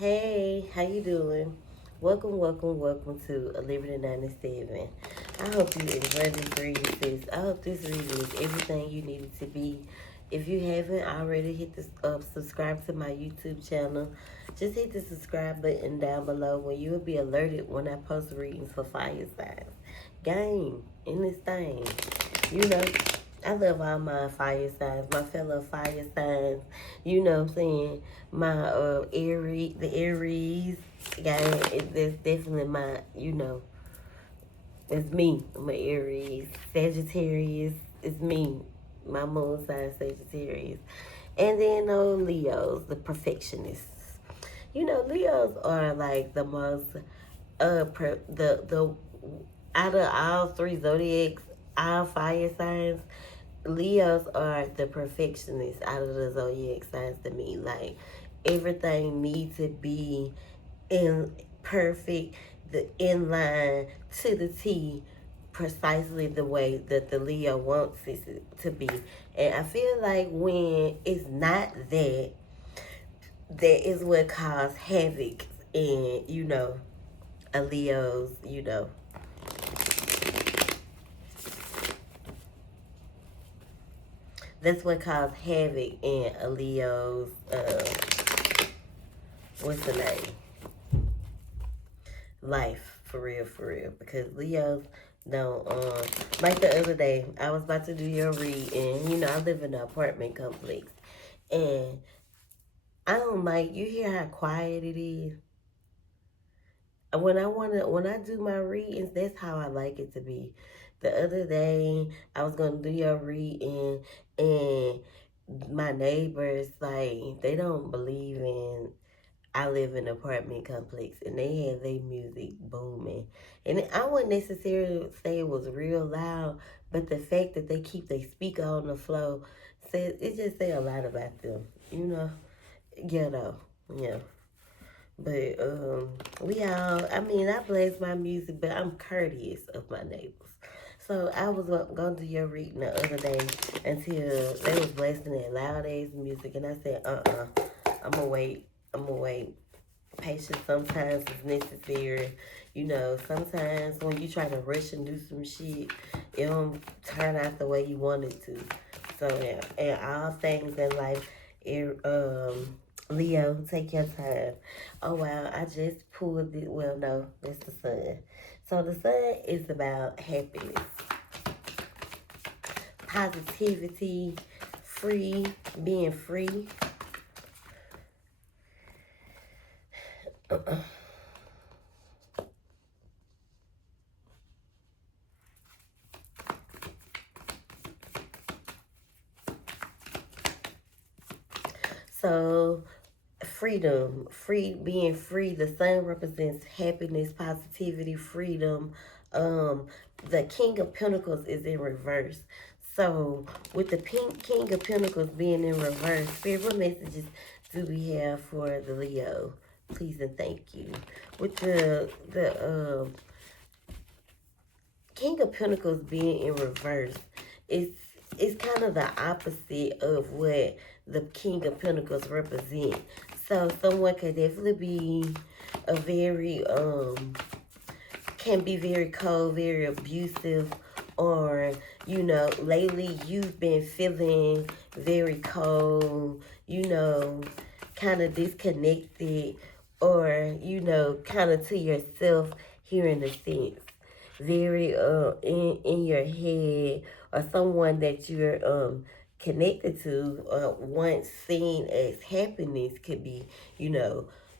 Hey, how you doing? Welcome to A Liberty 97. I hope you enjoy this reading, sis. I hope this reading is everything you need it to be. If you haven't already, hit the subscribe to my YouTube channel. Just hit the subscribe button down below when you will be alerted when I post readings for fire signs. Game in this thing. You know, I love all my fire signs, my fellow fire signs. You know what I'm saying? My Aries, the Aries guy, that's definitely my, it's me. I'm an Aries. Sagittarius is me. My moon sign Sagittarius. And then Leos, the perfectionists. Leos are like the most the out of all three zodiacs, all fire signs, Leos are the perfectionists out of the zodiac signs to me. Like everything needs to be in perfect, the in line to the T, precisely the way that the Leo wants it to be. And I feel like when it's not that, that is what causes havoc in, a Leo's, that's what caused havoc in a Leo's, what's the name? Life, for real. Because Leo's don't, like the other day, I was about to do your read, and, I live in an apartment complex. And I don't like, you hear how quiet it is? When I do my readings, that's how I like it to be. The other day, I was gonna do your reading, and my neighbors, like, they don't believe in, I live in an apartment complex, and they had their music booming. And I wouldn't necessarily say it was real loud, but the fact that they keep their speaker on the floor says, it just say a lot about them, you know? Yeah, though. Yeah. But we all, I mean, I blast my music, but I'm courteous of my neighbors. So I was going to do your reading the other day until they was blasting that loud ass music, and I said, I'm gonna wait. I'm gonna wait. Patience sometimes is necessary. Sometimes when you try to rush and do some shit, it don't turn out the way you want it to. So yeah, and all things in life, Leo, take your time. Oh wow, I just pulled it. Well, no, that's the sun. So the sun is about happiness, positivity, free, being free. So freedom, being free. The sun represents happiness, positivity, freedom. Um, the King of Pentacles is in reverse. So with the pink King of Pentacles being in reverse, Spirit, what messages do we have for the Leo? Please and thank you. With the King of Pentacles being in reverse, it's kind of the opposite of what the King of Pentacles represent. So someone could definitely be a very can be very cold, very abusive, or lately you've been feeling very cold, kind of disconnected, or kind of to yourself here in a sense, very in your head, or someone that you're connected to, once seen as happiness could be,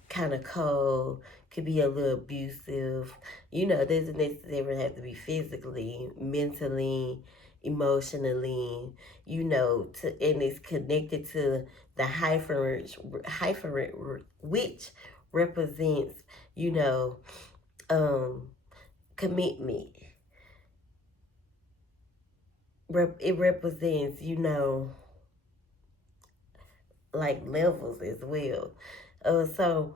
kind of cold, could be a little abusive. Doesn't necessarily have to be physically, mentally, emotionally, and it's connected to the hyphen, which represents, um, commitment. It represents, like levels as well. So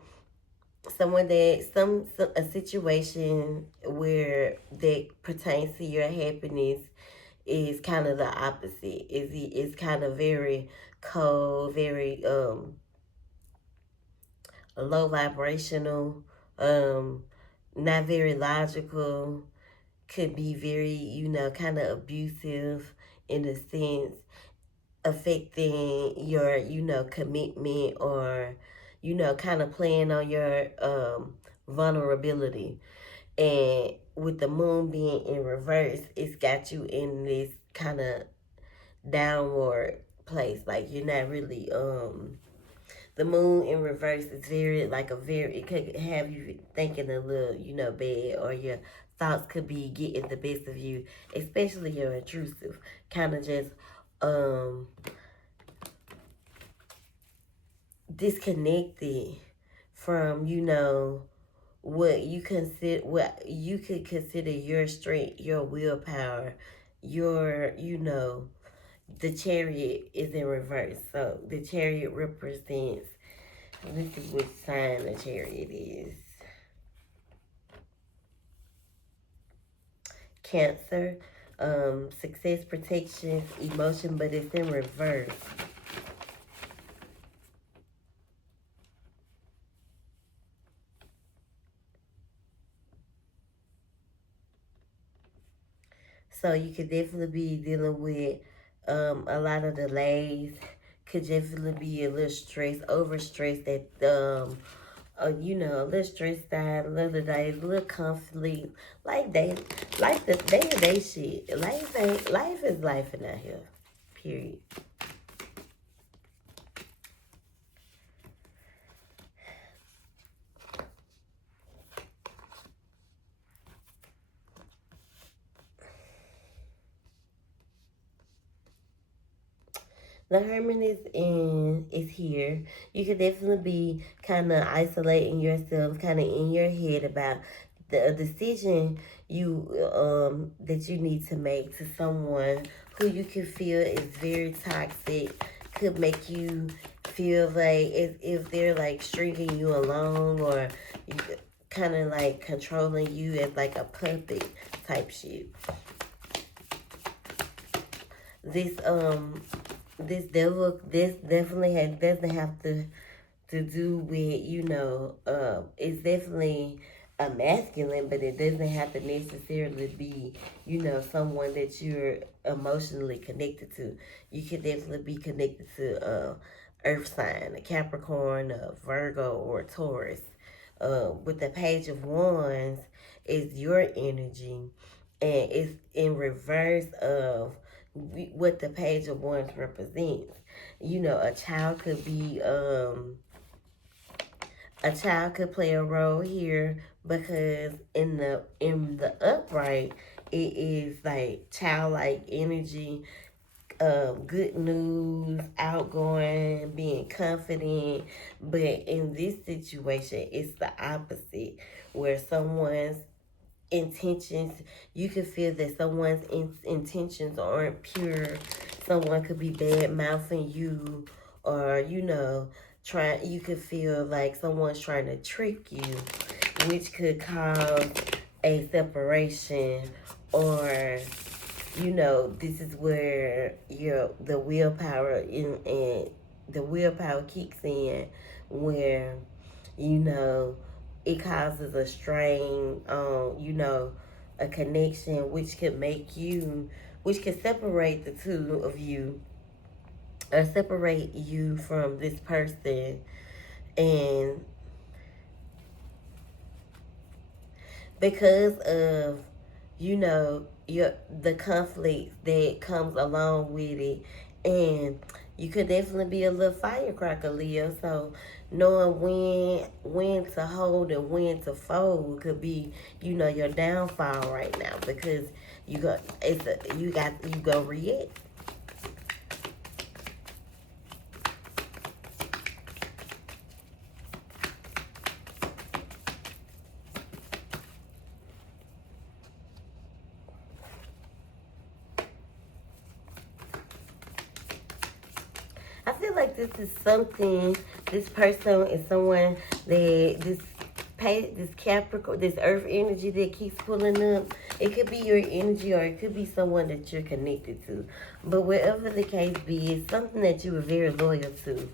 someone that some a situation where that pertains to your happiness is kind of the opposite. Is kind of very cold, very low vibrational, not very logical, could be very, kind of abusive in a sense, affecting your, commitment, or, kind of playing on your vulnerability. And with the moon being in reverse, it's got you in this kind of downward place. Like you're not really the moon in reverse is very like a very, it could have you thinking a little, bad, or your thoughts could be getting the best of you, especially your intrusive, kind of just um disconnected from, what you could consider your strength, your willpower, your, the Chariot is in reverse. So the Chariot represents, let's see which sign the Chariot is. Cancer, success, protection, emotion, but it's in reverse. So you could definitely be dealing with a lot of delays. Could definitely be a little stress, overstressed, that a little stressed out, a little days, a little conflict, like they, like the day to day shit. Life is life in out here. Period. The Hermit is here. You could definitely be kind of isolating yourself, kind of in your head about the decision that you need to make to someone who you can feel is very toxic, could make you feel like if they're like stringing you along, or you kind of like controlling you as like a puppet type shit. This this definitely doesn't have to do with, it's definitely a masculine, but it doesn't have to necessarily be, someone that you're emotionally connected to. You can definitely be connected to earth sign, a Capricorn, a Virgo, or a Taurus. With the Page of Wands is your energy, and it's in reverse of what the Page of Wands represents. A child could be a child could play a role here, because in the upright, it is like childlike energy, good news, outgoing, being confident. But in this situation, it's the opposite, where someone's intentions, you could feel that someone's intentions aren't pure. Someone could be bad mouthing you, or you could feel like someone's trying to trick you, which could cause a separation. Or this is where the willpower and the willpower kicks in, where you know it causes a strain on, a connection, which could separate the two of you, or separate you from this person. And because of, the conflict that comes along with it, and you could definitely be a little firecracker, Leo. So knowing when to hold and when to fold could be, your downfall right now, because you go react. I feel like this is something. This person is someone that this Capricorn, this Earth energy that keeps pulling up. It could be your energy, or it could be someone that you're connected to. But whatever the case be, it's something that you were very loyal to.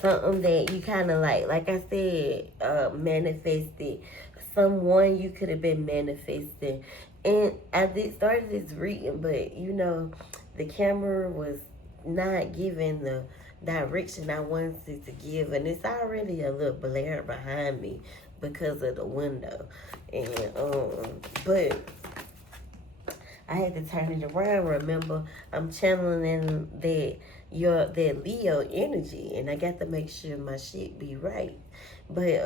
something that you kind of like I said, manifested. Someone you could have been manifesting. And I did started this reading, but the camera was not giving the direction I wanted it to give, and it's already a little blare behind me because of the window. And but I had to turn it around. Remember, I'm channeling that Leo energy, and I got to make sure my shit be right. But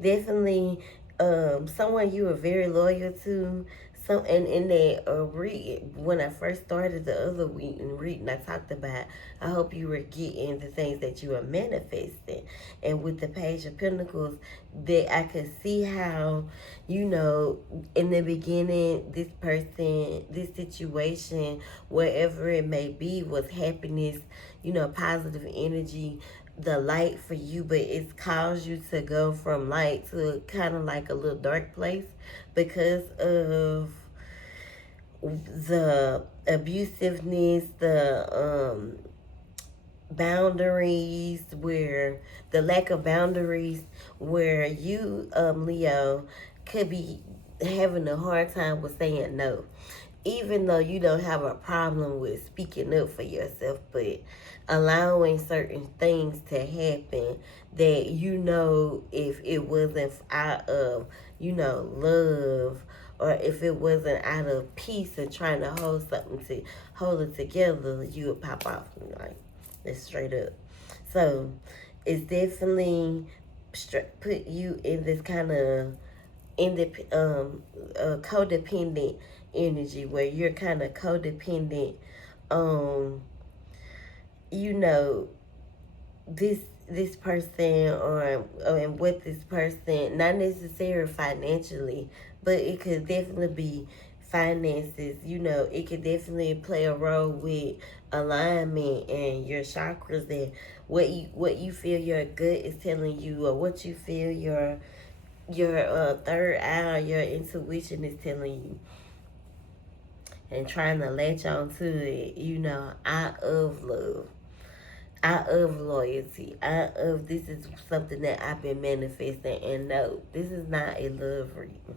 definitely someone you are very loyal to. Some and in that read when I first started the other week and reading, I talked about I hope you were getting the things that you are manifesting, and with the Page of Pentacles, that I could see how in the beginning, this person, this situation, wherever it may be, was happiness, positive energy, the light for you, but it's caused you to go from light to kind of like a little dark place because of the abusiveness, the boundaries, where the lack of boundaries, where you, Leo, could be having a hard time with saying no, even though you don't have a problem with speaking up for yourself, but allowing certain things to happen that if it wasn't out of love, or if it wasn't out of peace and trying to hold something to hold it together, you would pop off. Like, it's straight up. So it's definitely put you in this kind of codependent energy, where you're kind of codependent on this person, or and with this person, not necessarily financially, but it could definitely be finances. It could definitely play a role with alignment and your chakras, and what you feel your gut is telling you, or what you feel your third eye, your intuition is telling you, and trying to latch on to it. Out of love, out of loyalty, out of this is something that I've been manifesting. And no, this is not a love reading.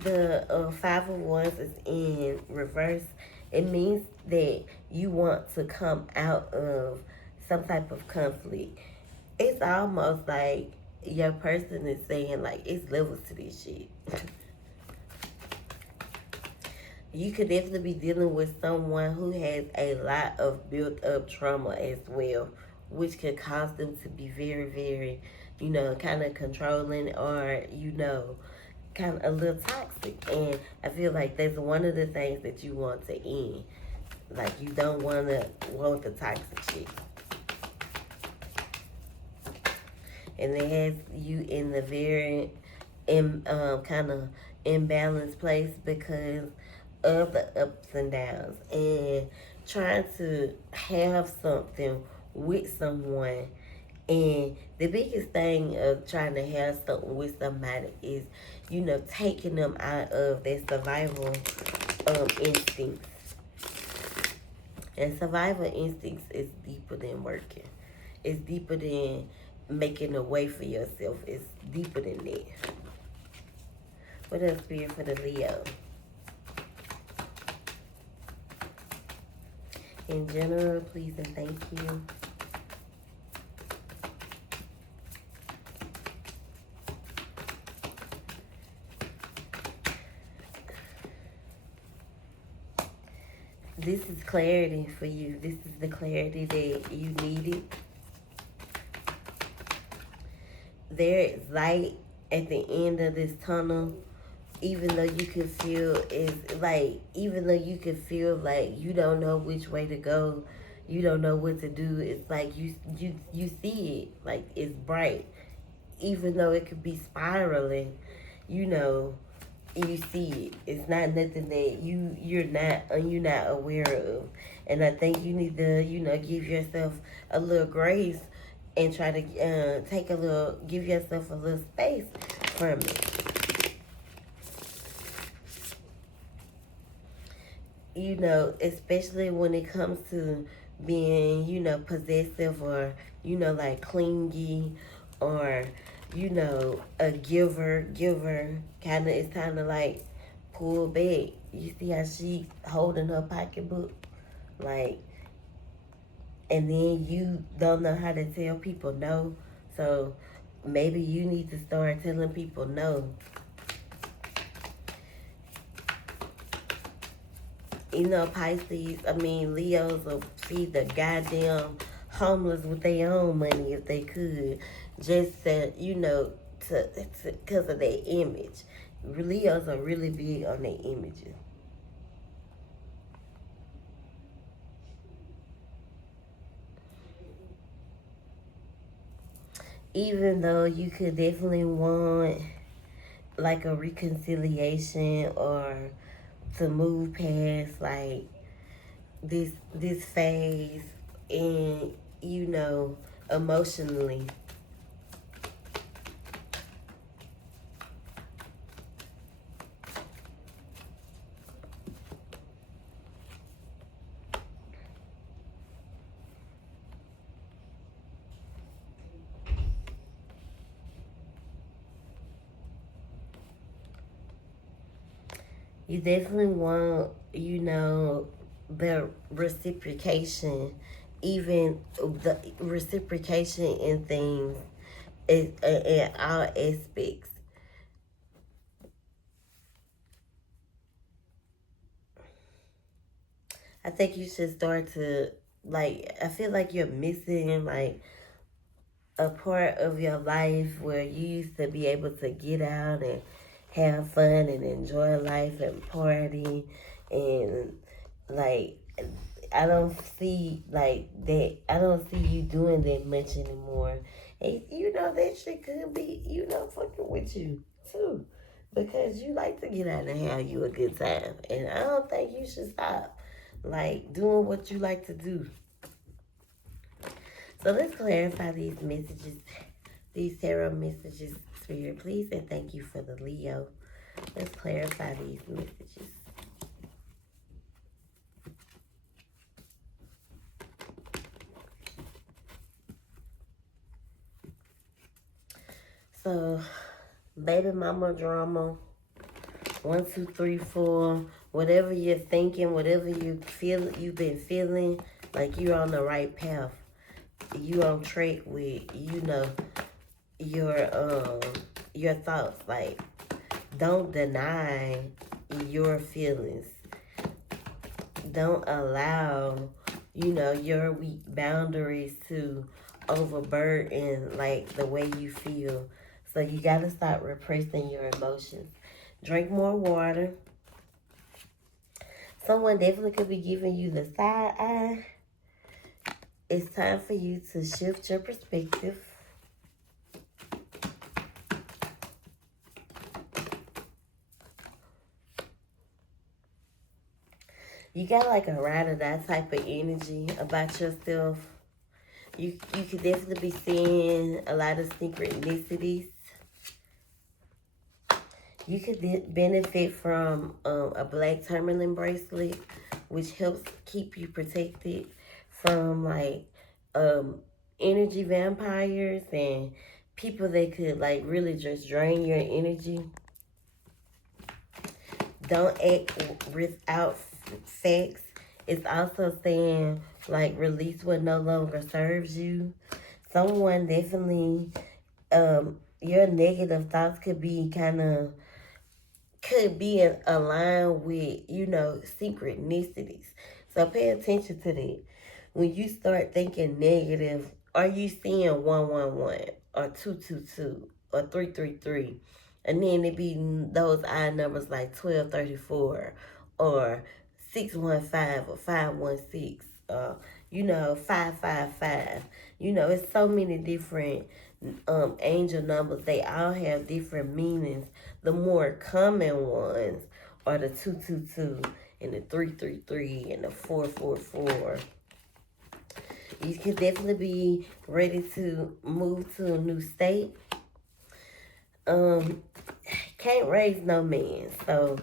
The Five of Wands is in reverse. It means that you want to come out of some type of conflict. It's almost like your person is saying, like, it's levels to this shit. You could definitely be dealing with someone who has a lot of built up trauma as well, which could cause them to be very, very, kind of controlling, or, kind of a little toxic. And I feel like that's one of the things that you want to end. Like, you don't want the toxic shit. And it has you in the very kind of imbalanced place because of the ups and downs, and trying to have something with someone. And the biggest thing of trying to have something with somebody is, taking them out of their survival instincts. And survival instincts is deeper than working. It's deeper than making a way for yourself. It's deeper than that. What else, Spirit, for the Leo? In general, please and thank you. This is clarity for you. This is the clarity that you needed. There is light at the end of this tunnel. Even though you can feel like you don't know which way to go, you don't know what to do, it's like you see it, like it's bright. Even though it could be spiraling, you see it. It's not nothing that you're not aware of. And I think you need to, give yourself a little grace and try to give yourself a little space from it. Especially when it comes to being, possessive, or, like clingy, or, a giver. It's kind of like pull back. You see how she holding her pocketbook? Like, and then you don't know how to tell people no. So maybe you need to start telling people no. Pisces, Leos will feed the goddamn homeless with their own money if they could. Just that, because of their image. Leos are really big on their images. Even though you could definitely want like a reconciliation, or to move past like this phase, and emotionally. You definitely want, the reciprocation, even the reciprocation in things, in all aspects. I think you should start to, like, I feel like you're missing, like, a part of your life where you used to be able to get out and have fun and enjoy life and party, and like, I don't see like that. I don't see you doing that much anymore. And that shit could be, fucking with you too. Because you like to get out and have you a good time. And I don't think you should stop like doing what you like to do. So let's clarify these messages, these tarot messages, Spirit, please, and thank you for the Leo. Let's clarify these messages. So, baby mama drama, 1, 2, 3, 4. Whatever you're thinking, whatever you've been feeling, like you're on the right path. You on track with, your thoughts. Like, don't deny your feelings. Don't allow, your weak boundaries to overburden like the way you feel. So you gotta stop repressing your emotions. Drink more water. Someone definitely could be giving you the side eye. It's time for you to shift your perspective. You got like a ride or die type of energy about yourself. You could definitely be seeing a lot of synchronicities. You could benefit from a black tourmaline bracelet, which helps keep you protected from like energy vampires and people that could like really just drain your energy. Don't act without facts. It's also saying like release what no longer serves you. Someone definitely, your negative thoughts could be in aligned with, synchronicities. So pay attention to that. When you start thinking negative, are you seeing 111 or 222 or 333? And then it be those odd numbers like 1234 or 615 or 516, 555. It's so many different angel numbers. They all have different meanings. The more common ones are the 222 and the 333 and the 444. You can definitely be ready to move to a new state. Can't raise no man. So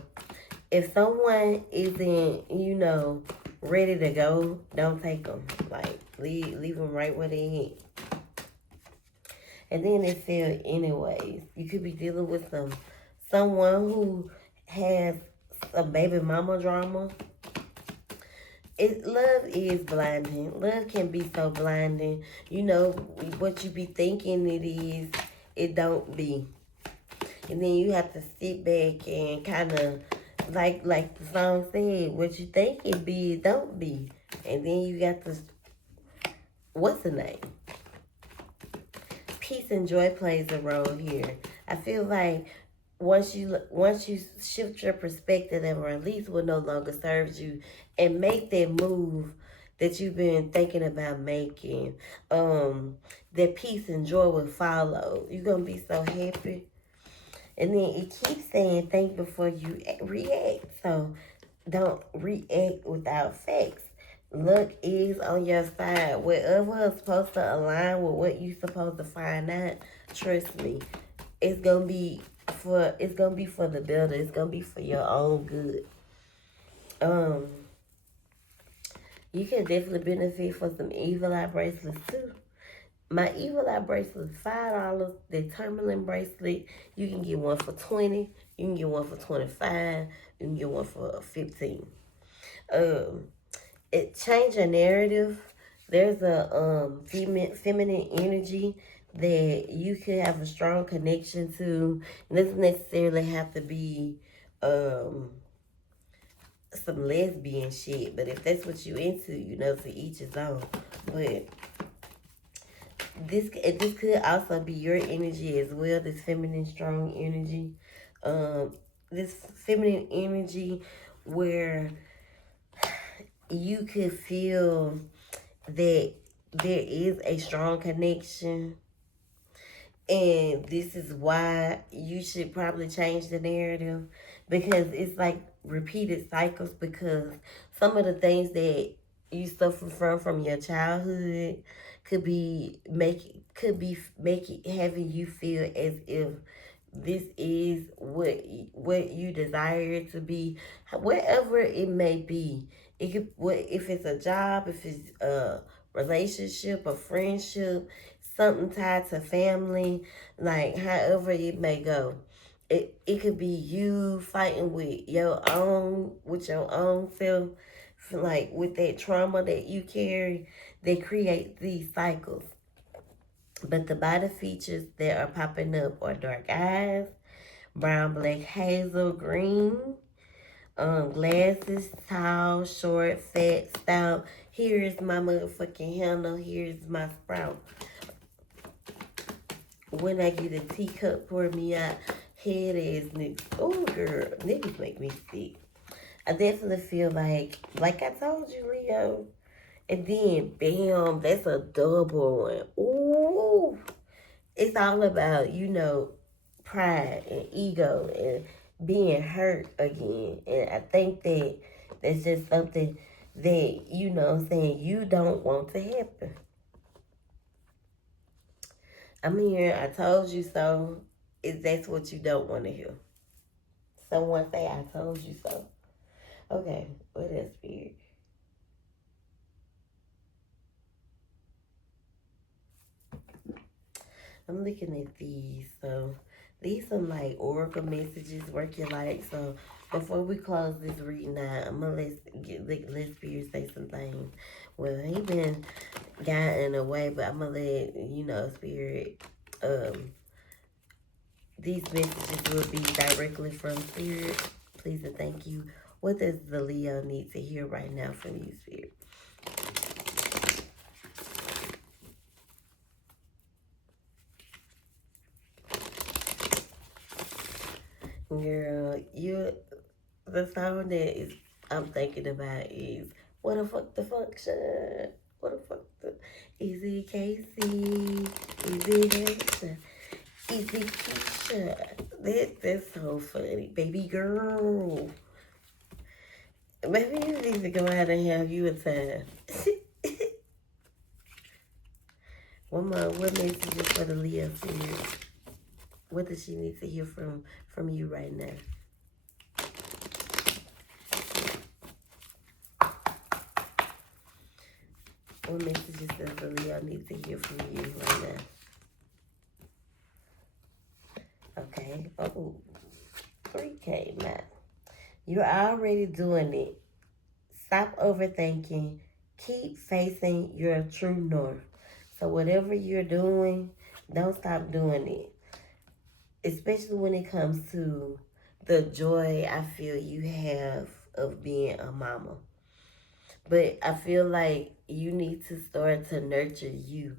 if someone isn't, ready to go, don't take them. Like, leave them right where they at. And then it said, anyways, you could be dealing with someone who has a baby mama drama. Love is blinding. Love can be so blinding. You know, what you be thinking it is, it don't be. And then you have to sit back and kind of, like the song said, what you think it be, it don't be. And then you got to, what's the name? Peace and joy plays a role here. I feel like once you shift your perspective and release what no longer serves you and make that move that you've been thinking about making, that peace and joy will follow. You're gonna be so happy. And then it keeps saying think before you react. So don't react without facts. Luck is on your side. Whatever is supposed to align with what you're supposed to find out, trust me, it's gonna be for the better. It's gonna be for your own good. You can definitely benefit from some evil eye bracelets too. My evil eye bracelet is $5. The Tourmaline bracelet, you can get one for $20. You can get one for $25. You can get one for $15. It change your narrative. There's a feminine energy that you could have a strong connection to. It doesn't necessarily have to be some lesbian shit, but if that's what you into, you know, to each his own. But this could also be your energy as well. This feminine strong energy, this feminine energy where you could feel that there is a strong connection, and this is why you should probably change the narrative, because it's like repeated cycles, because some of the things that you suffer from your childhood could be having you feel as if this is what you desire it to be, whatever it may be. It could, if it's a job, if it's a relationship, a friendship, something tied to family, like however it may go. It could be you fighting with your own self, like with that trauma that you carry, that create these cycles. But the body features that are popping up are dark eyes, brown, black, hazel, green, glasses, tall, short, fat, stout. Here is my motherfucking handle. Here's my sprout. When I get a teacup, pour me out. Head ass niggas. Oh, girl. Niggas make me sick. I definitely feel like I told you, Leo. And then, bam, that's a double one. Ooh. It's all about, you know, pride and ego and being hurt again. And I think that that's just something that, you know what I'm saying, you don't want to happen. I'm here, I told you so. That's what you don't want to hear. Someone say, I told you so. Okay, what is spirit? I'm looking at these. So these are like oracle messages, work your light. So before we close this reading out, I'm gonna let Spirit say some things. Well, he been guiding away, but I'm gonna let you know, Spirit. These messages will be directly from Spirit. Please and thank you. What does the Leo need to hear right now from you, Spirit? Girl, the song that I'm thinking about is What the Fuck the Function? What the fuck the Easy Casey? Easy Hampton? Easy Keisha? That's so funny. Baby girl. Maybe you need to go out and have you a time. What message is for the Leo series? What does she need to hear from you right now? What messages does the Leo need to hear from you right now? Okay. Oh, 3K, Matt. You're already doing it. Stop overthinking. Keep facing your true north. So whatever you're doing, don't stop doing it. Especially when it comes to the joy I feel you have of being a mama. But I feel like you need to start to nurture you.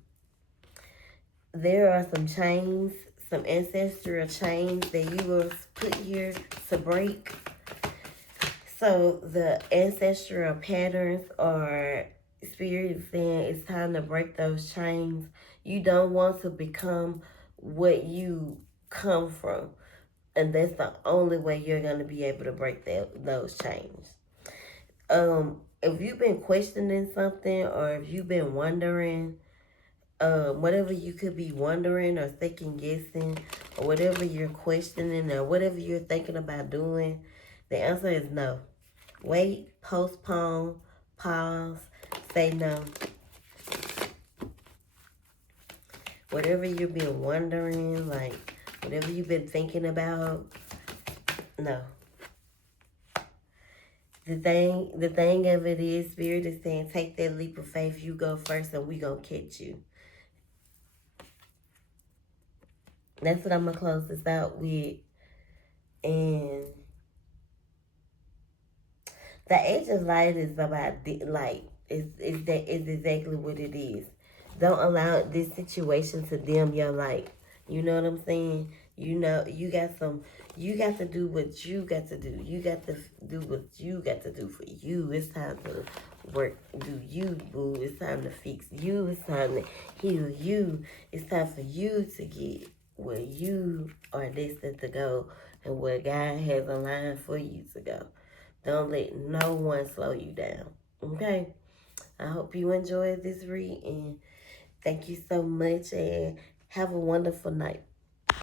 There are some chains, some ancestral chains that you were put here to break. So the ancestral patterns or spirit saying it's time to break those chains. You don't want to become what you come from. And that's the only way you're going to be able to break those chains. If you've been questioning something or if you've been wondering, whatever you could be wondering or second guessing or whatever you're questioning or whatever you're thinking about doing, the answer is no. Wait, postpone, pause, say no. Whatever you've been wondering, like whatever you've been thinking about, no. The thing of it is, Spirit is saying, take that leap of faith. You go first, and we gonna catch you. That's what I'm gonna close this out with. And the age of light is about light. Is exactly what it is. Don't allow this situation to dim your light. You know what I'm saying? You know, you got to do what you got to do. You got to do what you got to do for you. It's time to work, do you, boo. It's time to fix you. It's time to heal you. It's time for you to get where you are destined to go and where God has aligned for you to go. Don't let no one slow you down. Okay? I hope you enjoyed this read and thank you so much and have a wonderful night.